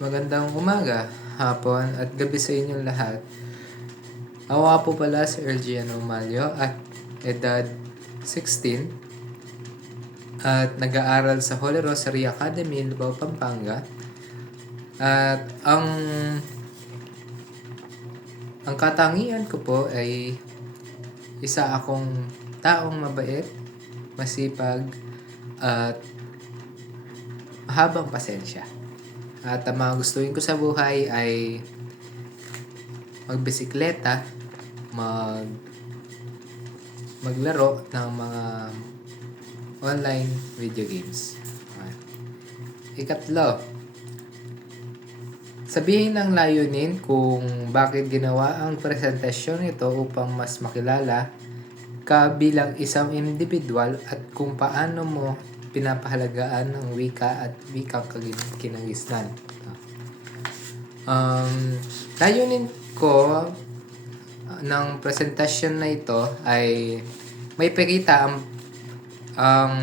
Magandang umaga, hapon at gabi sa inyong lahat. Ako nga po pala si Ergiano Malio at edad 16 at nag-aaral sa Holy Rosary Academy, Lubao, Pampanga. At ang katangian ko po ay isa akong taong mabait, masipag at mahabang pasensya. At ang mga gustuin ko sa buhay ay magbisikleta, maglaro ng mga online video games. Ikatlo, sabihin ang layunin kung bakit ginawa ang presentasyon ito upang mas makilala ka bilang isang individual at kung paano mo pinapahalagaan ang wika at wikang kinagisnan. Layunin ko ng presentasyon na ito ay may pakita ang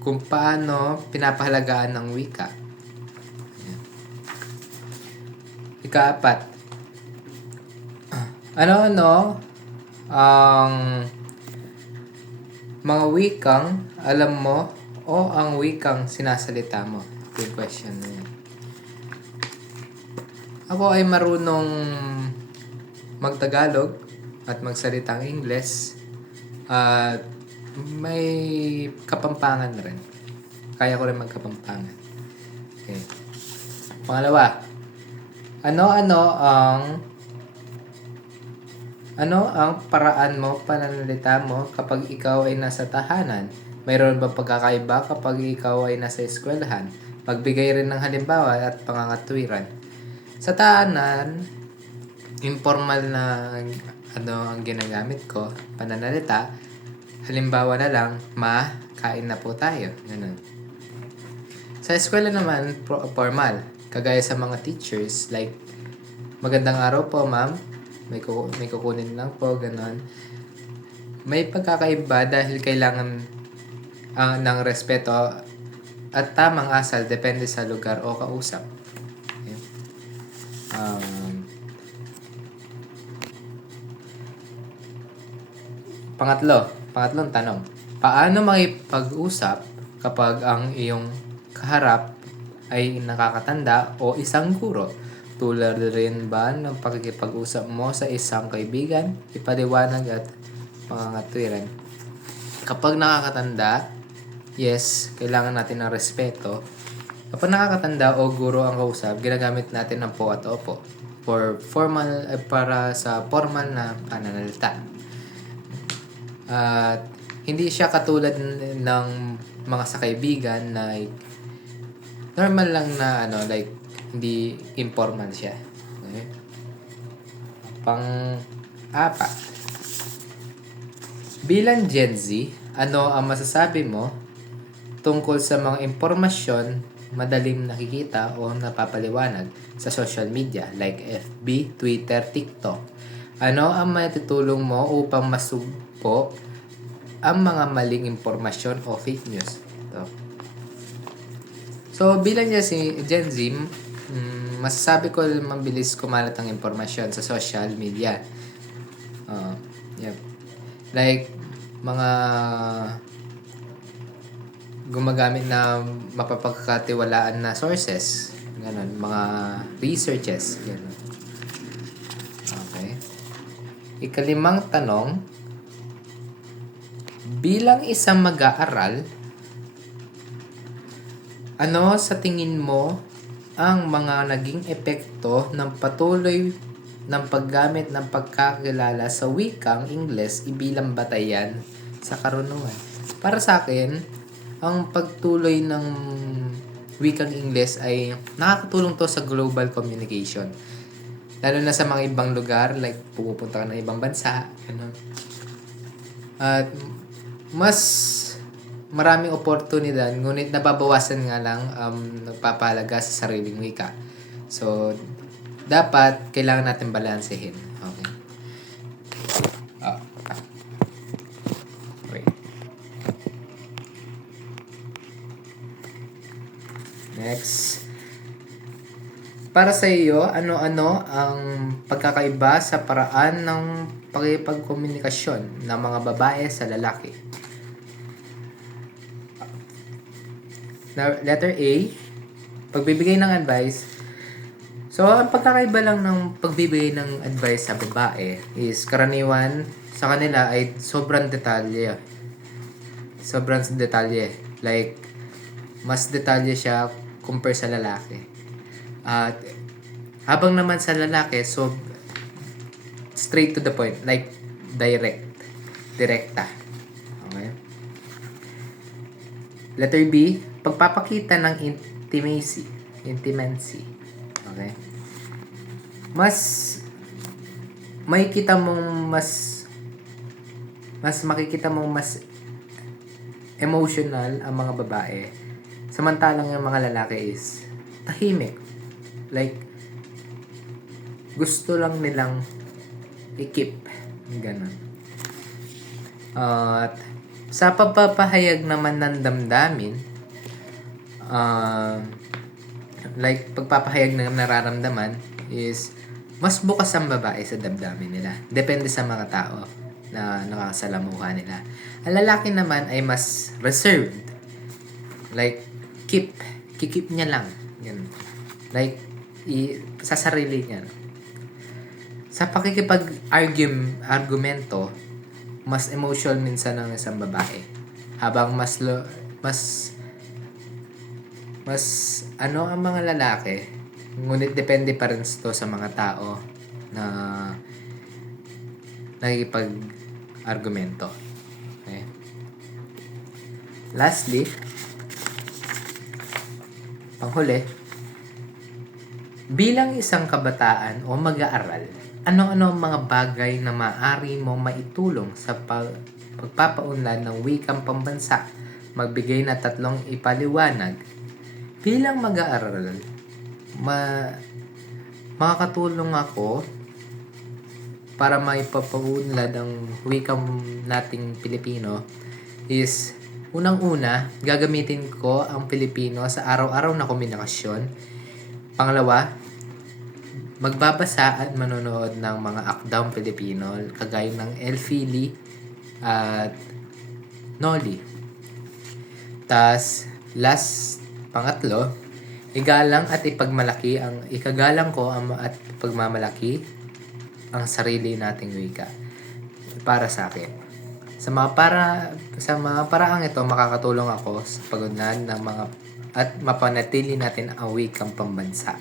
kung paano pinapahalagaan ng wika. Ika-4, ano-ano ang mga wikang alam mo o ang wikang sinasalita mo? Ito yung question na yan. Ako ay marunong magtagalog at magsalitang Ingles at may Kapampangan rin. Kaya ko rin magkapampangan. Okay. Pangalawa, ano ang paraan mo, pananalita mo kapag ikaw ay nasa tahanan? Mayroon ba pagkakaiba kapag ikaw ay nasa eskwelahan? Magbigay rin ng halimbawa at pangangatwiran. Sa tahanan, informal na ang ginagamit ko, pananalita. Halimbawa na lang, kain na po tayo. Ganun. Sa eskwela naman, formal. Kagaya sa mga teachers, like, magandang araw po ma'am, may kukunin lang po, ganun. May pagkakaiba dahil kailangan ng respeto at tamang asal depende sa lugar o kausap. Okay. Pangatlong tanong. Paano makipag-usap kapag ang iyong kaharap ay nakakatanda o isang guro? Tulad rin ba ng pakikipag-usap mo sa isang kaibigan, ipaliwanag at pangangatwiran? Kapag nakakatanda, yes, kailangan natin ng respeto. Kapag nakakatanda o guro ang kausap, ginagamit natin ng po at opo para sa formal na pananalita. At hindi siya katulad ng mga sa kaibigan na normal lang na like hindi informal siya. Okay? Pang-apat. Bilang Gen Z, ano ang masasabi mo tungkol sa mga impormasyon madaling nakikita o napapaliwanag sa social media like FB, Twitter, TikTok? Ano ang matutulong mo upang masugpo ang mga maling impormasyon o fake news? Ito. So, bilang Gen Z, masasabi ko mabilis kumalat ang impormasyon sa social media. Yep. Like, mga gumagamit na mapapagkatiwalaan na sources. Ganun. Mga researches. Ganun. Okay. Ikalimang tanong, bilang isang mag-aaral, ano sa tingin mo ang mga naging epekto ng patuloy ng paggamit ng pagkakilala sa wikang Ingles bilang batayan sa karunungan? Para sa akin, ang pagtuloy ng wikang Ingles ay nakakatulong to sa global communication. Lalo na sa mga ibang lugar, like pupunta ka ng ibang bansa. Ano. At mas maraming oportunidad, ngunit nababawasan nga lang nagpapahalaga sa sariling wika. So, dapat kailangan natin balansehin. Okay. Okay. Next. Para sa iyo, ano-ano ang pagkakaiba sa paraan ng pakikipagkomunikasyon ng mga babae sa lalaki? Letter A, pagbibigay ng advice. So, ang pagkakaiba lang ng pagbibigay ng advice sa babae is karaniwan sa kanila ay sobrang detalye. Sobrang detalye. Like, mas detalye siya compare sa lalaki. At habang naman sa lalaki, so straight to the point, like direkta. Okay? Letter B, pagpapakita ng intimacy. Okay? Mas makikita mong mas makikita mong mas emotional ang mga babae. Samantalang yung mga lalaki is tahimik. Like, gusto lang nilang i-keep. Ganun. At sa pagpapahayag naman ng damdamin, like pagpapahayag ng nararamdaman is mas bukas ang babae sa damdamin nila. Depende sa mga tao na nakasalamuha nila. Ang lalaki naman ay mas reserved. Like, kikip niya lang. Ganun. Like, sa sarili niya. Sa pakikipag-argumento, mas emotional minsan ng isang babae. Habang mas ang mga lalaki, ngunit depende pa rin ito sa mga tao na nakikipag-argumento. Okay. Lastly, panghuli, bilang isang kabataan o mag-aaral, ano-ano ang mga bagay na maaari mong maitulong sa pagpapaunlad ng wikang pambansa? Magbigay na 3 ipaliwanag. Bilang mag-aaral, makakatulong ako para maipapaunlad ang wikang nating Pilipino is unang-una, gagamitin ko ang Pilipino sa araw-araw na komunikasyon. Pangalawa, magbabasa at manonood ng mga akdang Pilipino kagaya ng Elfili at Noli. Tas pangatlo, ikagalang ko at pagmamalaki ang sarili nating wika para sa akin. Sa mga paraang ito, makakatulong ako sa pagunlad ng mga at mapanatili natin ang wikang pambansa.